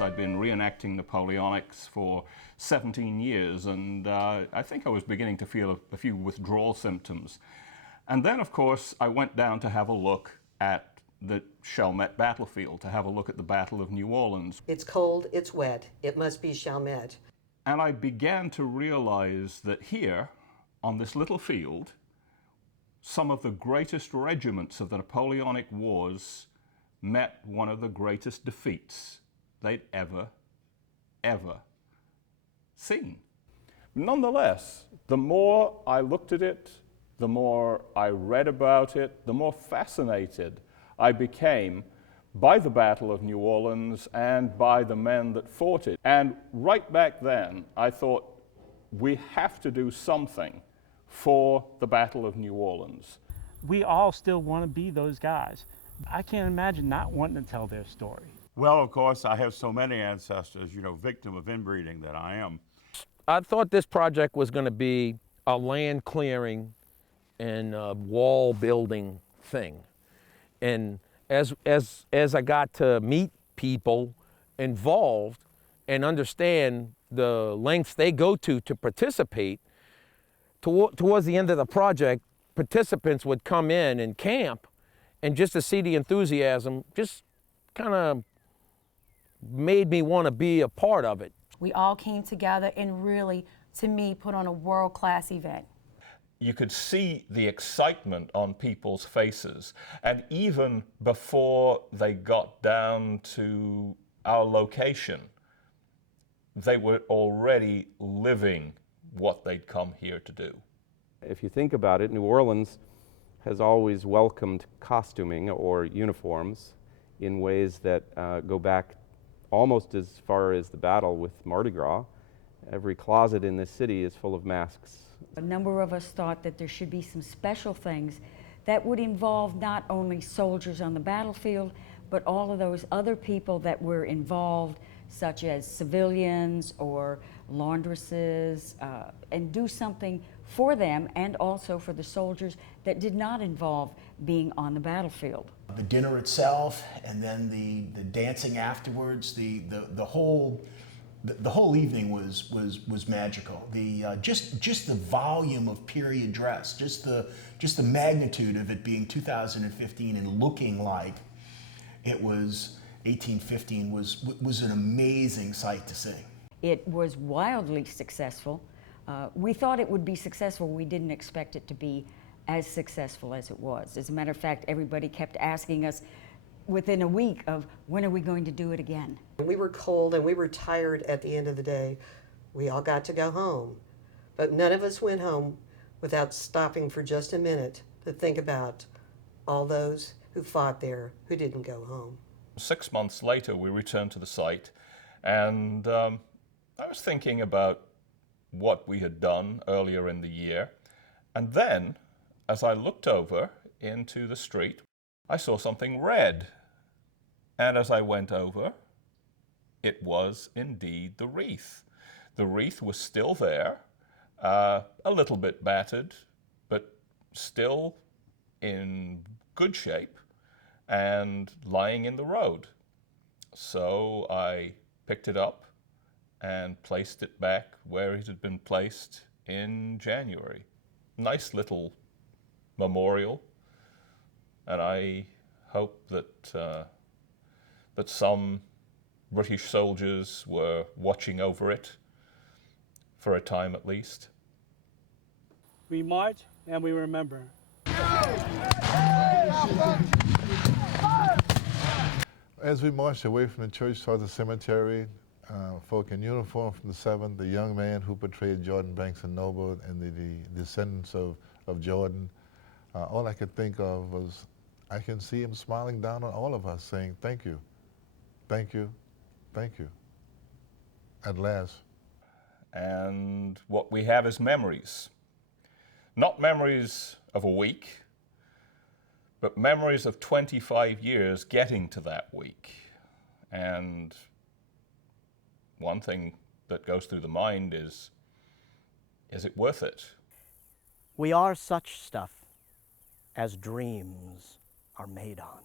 course, I'd been reenacting Napoleonics for 17 years, and I think I was beginning to feel a few withdrawal symptoms. And then, of course, I went down to have a look at the Chalmette battlefield, to have a look at the Battle of New Orleans. It's cold, it's wet, it must be Chalmette. And I began to realize that here, on this little field, some of the greatest regiments of the Napoleonic Wars met one of the greatest defeats they'd ever seen. Nonetheless, the more I looked at it, the more I read about it, the more fascinated I became by the Battle of New Orleans and by the men that fought it. And right back then, I thought, we have to do something for the Battle of New Orleans. We all still want to be those guys. I can't imagine not wanting to tell their story. Well, of course, I have so many ancestors, you know, victim of inbreeding that I am. I thought this project was going to be a land clearing and a wall building thing. And as I got to meet people involved and understand the lengths they go to participate, towards the end of the project, participants would come in and camp, and just to see the enthusiasm just kind of made me want to be a part of it. We all came together and really, to me, put on a world-class event. You could see the excitement on people's faces. And even before they got down to our location, they were already living what they'd come here to do. If you think about it, New Orleans has always welcomed costuming or uniforms in ways that go back almost as far as the battle with Mardi Gras. Every closet in this city is full of masks. A number of us thought that there should be some special things that would involve not only soldiers on the battlefield, but all of those other people that were involved, such as civilians or laundresses, and do something for them and also for the soldiers that did not involve being on the battlefield. The dinner itself, and then the dancing afterwards, the whole evening was magical. Just the volume of period dress, just the magnitude of it being 2015 and looking like it was 1815 was an amazing sight to see. It was wildly successful. We thought it would be successful. We didn't expect it to be as successful as it was. As a matter of fact, everybody kept asking us within a week of, when are we going to do it again? We were cold and we were tired at the end of the day. We all got to go home, but none of us went home without stopping for just a minute to think about all those who fought there who didn't go home. 6 months later, we returned to the site, and I was thinking about what we had done earlier in the year. And then, as I looked over into the street, I saw something red. And as I went over, it was indeed the wreath. The wreath was still there, a little bit battered, but still in good shape and lying in the road. So I picked it up and placed it back where it had been placed in January. Nice little memorial, and I hope that that some British soldiers were watching over it for a time at least. We march and we remember. As we marched away from the church toward the cemetery, folk in uniform from the 7th, the young man who portrayed Jordan Banks and Noble and the descendants of Jordan, all I could think of was, I can see him smiling down on all of us saying, thank you, thank you, thank you, at last. And what we have is memories. Not memories of a week, but memories of 25 years getting to that week. And one thing that goes through the mind is it worth it? We are such stuff as dreams are made on.